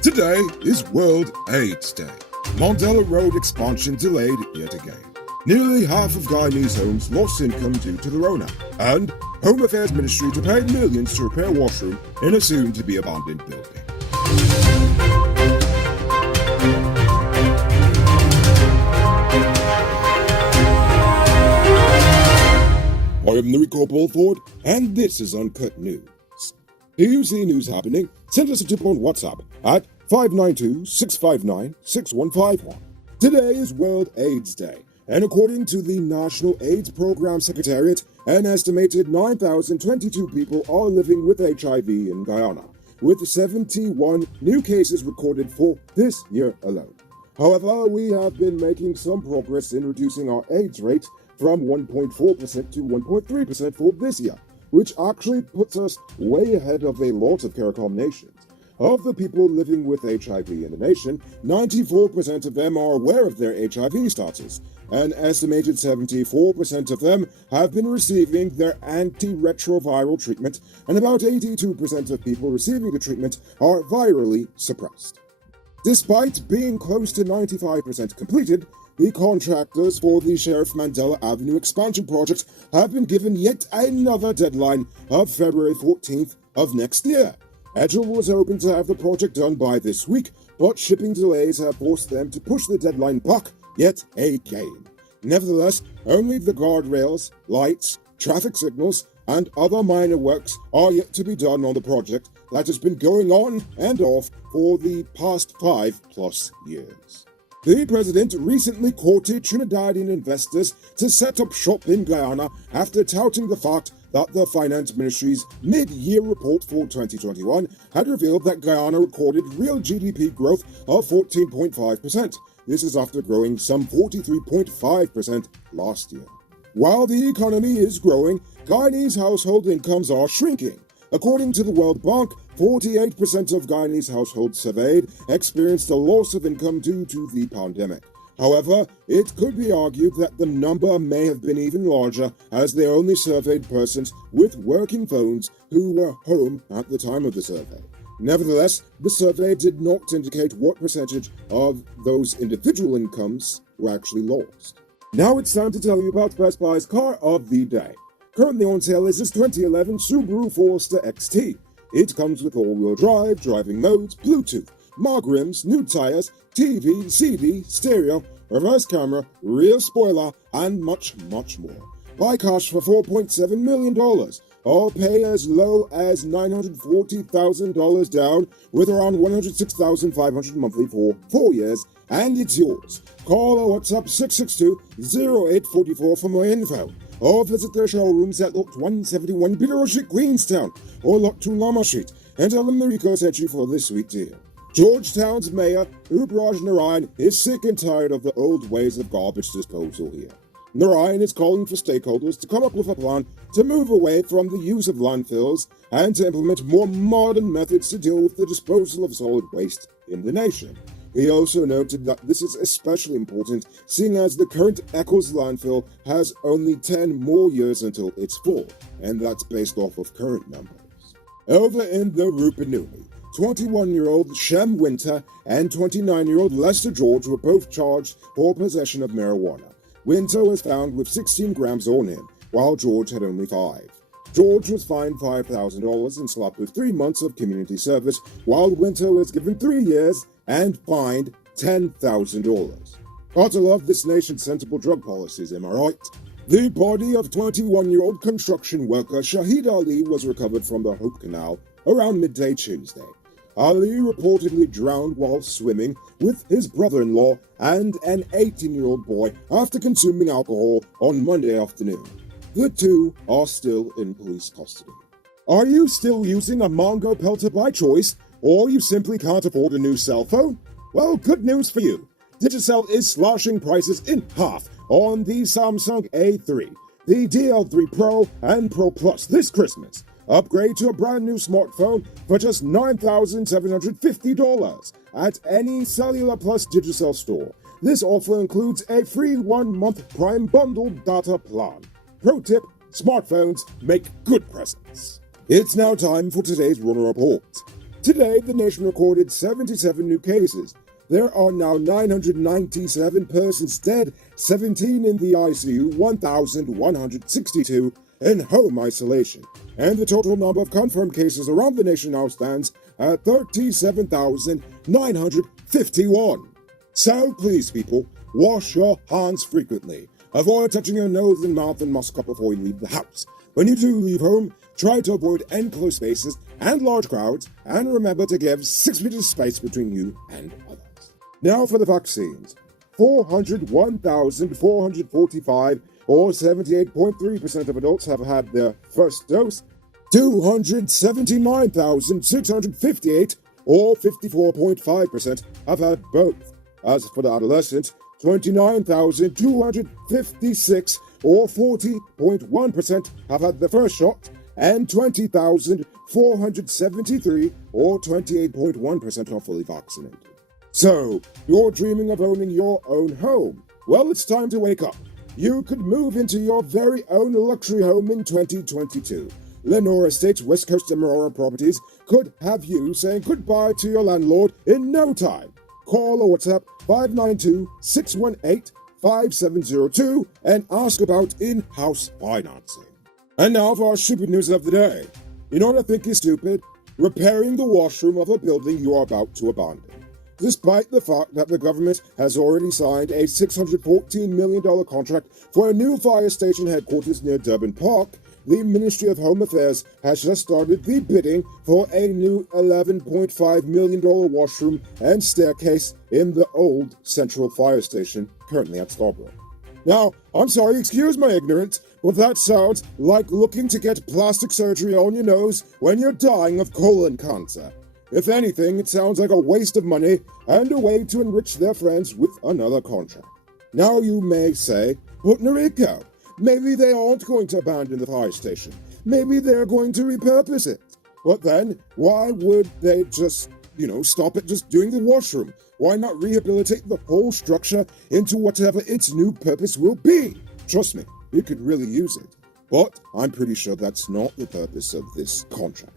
Today is World AIDS Day. Mandela Road expansion delayed yet again. Nearly half of Guyanese homes lost income due to the Rona. And Home Affairs Ministry to pay millions to repair washroom in a soon-to-be abandoned building. I am Enrico Bolford, and this is Uncut News. Do you see news happening? Send us a tip on WhatsApp at 592-659-6151. Today is World AIDS Day, and according to the National AIDS Program Secretariat, an estimated 9,022 people are living with HIV in Guyana, with 71 new cases recorded for this year alone. However, we have been making some progress in reducing our AIDS rate from 1.4% to 1.3% for this year, which actually puts us way ahead of a lot of CARICOM nations. Of the people living with HIV in the nation, 94% of them are aware of their HIV status. An estimated 74% of them have been receiving their antiretroviral treatment, and about 82% of people receiving the treatment are virally suppressed. Despite being close to 95% completed, the contractors for the Sheriff Mandela Avenue expansion project have been given yet another deadline of February 14th of next year. Agile was hoping to have the project done by this week, but shipping delays have forced them to push the deadline back yet again. Nevertheless, only the guardrails, lights, traffic signals, and other minor works are yet to be done on the project that has been going on and off for the past 5+ years. The president recently courted Trinidadian investors to set up shop in Guyana after touting the fact that the Finance Ministry's mid-year report for 2021 had revealed that Guyana recorded real GDP growth of 14.5%. This is after growing some 43.5% last year. While the economy is growing, Guyanese household incomes are shrinking. According to the World Bank, 48% of Guyanese households surveyed experienced a loss of income due to the pandemic. However, it could be argued that the number may have been even larger, as they only surveyed persons with working phones who were home at the time of the survey. Nevertheless, the survey did not indicate what percentage of those individual incomes were actually lost. Now it's time to tell you about Best Buy's car of the day. Currently on sale is this 2011 Subaru Forester XT. It comes with all-wheel drive, driving modes, Bluetooth, mag rims, new tires, TV, CD, stereo, reverse camera, rear spoiler, and much, much more. Buy cash for $4.7 million, or pay as low as $940,000 down with around $106,500 monthly for 4 years, and it's yours. Call or WhatsApp 662-0844 for more info, or visit their showrooms at Lot 171 Bitter Street, Queenstown, or Lot 2 Lama Street, and tell them the Rico sent you for this sweet deal. Georgetown's Mayor, Ubraj Narayan, is sick and tired of the old ways of garbage disposal here. Narayan is calling for stakeholders to come up with a plan to move away from the use of landfills and to implement more modern methods to deal with the disposal of solid waste in the nation. He also noted that this is especially important, seeing as the current Eccles landfill has only 10 more years until it's full, and that's based off of current numbers. Over in the Rupununi, 21-year-old Shem Winter and 29-year-old Lester George were both charged for possession of marijuana. Winter was found with 16 grams on him, while George had only 5. George was fined $5,000 and slapped with 3 months of community service, while Winter was given 3 years and fined $10,000. Gotta love this nation's sensible drug policies, am I right? The body of 21-year-old construction worker Shahid Ali was recovered from the Hope Canal around midday Tuesday. Ali reportedly drowned while swimming with his brother-in-law and an 18-year-old boy after consuming alcohol on Monday afternoon. The two are still in police custody. Are you still using a Mongo Pelter by choice, or you simply can't afford a new cell phone? Well, good news for you. Digicel is slashing prices in half on the Samsung A3, the DL3 Pro, and Pro Plus this Christmas. Upgrade to a brand new smartphone for just $9,750 at any Cellular Plus Digicel store. This offer includes a free 1-month Prime Bundle data plan. Pro tip, smartphones make good presents. It's now time for today's Runner Report. Today, the nation recorded 77 new cases. There are now 997 persons dead, 17 in the ICU, 1,162 in home isolation. And the total number of confirmed cases around the nation now stands at 37,951. So please, people, wash your hands frequently. Avoid touching your nose and mouth and musk up before you leave the house. When you do leave home, try to avoid enclosed spaces and large crowds, and remember to give 6 meters space between you and others. Now for the vaccines. 401,445, or 78.3% of adults have had their first dose. 279,658, or 54.5%, have had both. As for the adolescents, 29,256, or 40.1%, have had the first shot, and 20,473, or 28.1%, are fully vaccinated. So, you're dreaming of owning your own home? Well, it's time to wake up. You could move into your very own luxury home in 2022. Lenore Estates West Coast Demerara Properties could have you saying goodbye to your landlord in no time. Call or WhatsApp 592-618-5702 and ask about in-house financing. And now for our stupid news of the day. You know what I think is stupid? Repairing the washroom of a building you are about to abandon. Despite the fact that the government has already signed a $614 million contract for a new fire station headquarters near Durban Park, the Ministry of Home Affairs has just started the bidding for a new $11.5 million washroom and staircase in the old Central Fire Station, currently at Scarborough. Now, I'm sorry, excuse my ignorance, but that sounds like looking to get plastic surgery on your nose when you're dying of colon cancer. If anything, it sounds like a waste of money and a way to enrich their friends with another contract. Now you may say, but Noriko, maybe they aren't going to abandon the fire station. Maybe they're going to repurpose it. But then, why would they just, stop at just doing the washroom? Why not rehabilitate the whole structure into whatever its new purpose will be? Trust me, you could really use it. But I'm pretty sure that's not the purpose of this contract.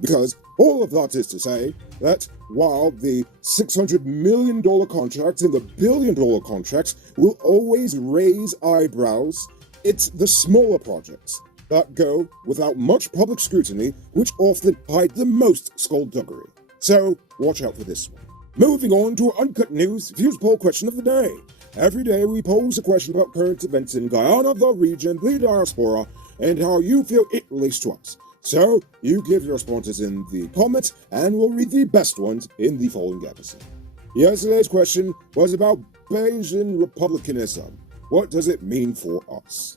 Because all of that is to say that while the $600 million contracts and the billion-dollar contracts will always raise eyebrows, it's the smaller projects that go without much public scrutiny which often hide the most skullduggery. So watch out for this one. Moving on to our Uncut News Views Poll question of the day. Every day we pose a question about current events in Guyana, the region, the diaspora, and how you feel it relates to us. So, you give your responses in the comments, and we'll read the best ones in the following episode. Yesterday's question was about Bayesian republicanism. What does it mean for us?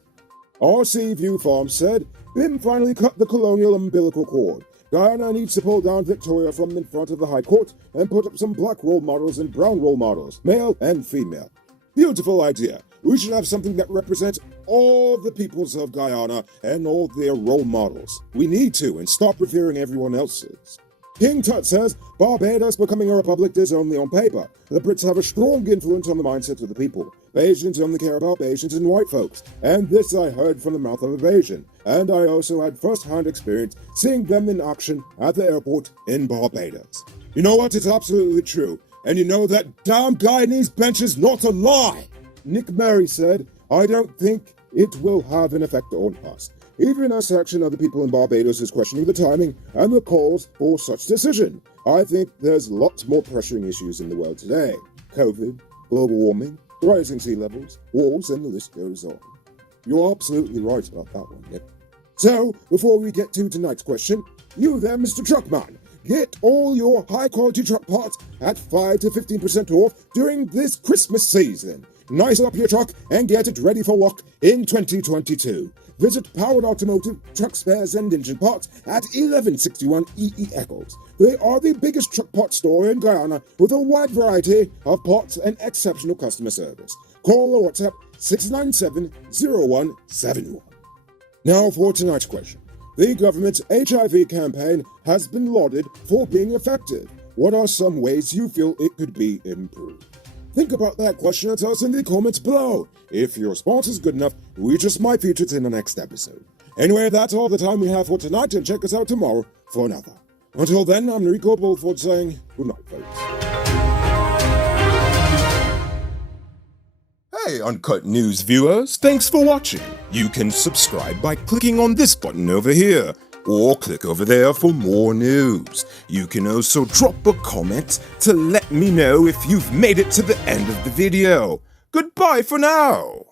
RC View Farm said, BIM finally cut the colonial umbilical cord. Guyana needs to pull down Victoria from in front of the High Court and put up some black role models and brown role models, male and female. Beautiful idea. We should have something that represents all the peoples of Guyana and all their role models. We need to, and stop revering everyone else's. King Tut says, Barbados becoming a republic is only on paper. The Brits have a strong influence on the mindset of the people. Bayesians only care about Bayesians and white folks. And this I heard from the mouth of a Bayesian. And I also had first-hand experience seeing them in action at the airport in Barbados. You know what? It's absolutely true. And you know that damn Guyanese bench is not a lie. Nick Murray said, I don't think it will have an effect on us. Even a section of the people in Barbados is questioning the timing and the cause for such decision. I think there's lots more pressuring issues in the world today. COVID, global warming, rising sea levels, wars, and the list goes on. You're absolutely right about that one, Nick. So, before we get to tonight's question, you there, Mr. Truckman, get all your high-quality truck parts at 5 to 15% off during this Christmas season. Nice up your truck and get it ready for work in 2022. Visit Powered Automotive Truck Spares and Engine Parts at 1161 EE Eccles. They are the biggest truck part store in Guyana with a wide variety of parts and exceptional customer service. Call or WhatsApp 697-0171. Now for tonight's question. The government's HIV campaign has been lauded for being effective. What are some ways you feel it could be improved? Think about that question and tell us in the comments below. If your response is good enough, we just might feature it in the next episode. Anyway, that's all the time we have for tonight, and check us out tomorrow for another Until then, I'm Rico Bulford saying good night, folks. Hey, Uncut News viewers, thanks for watching. You can subscribe by clicking on this button over here, or click over there for more news. You can also drop a comment to let me know if you've made it to the end of the video. Goodbye for now.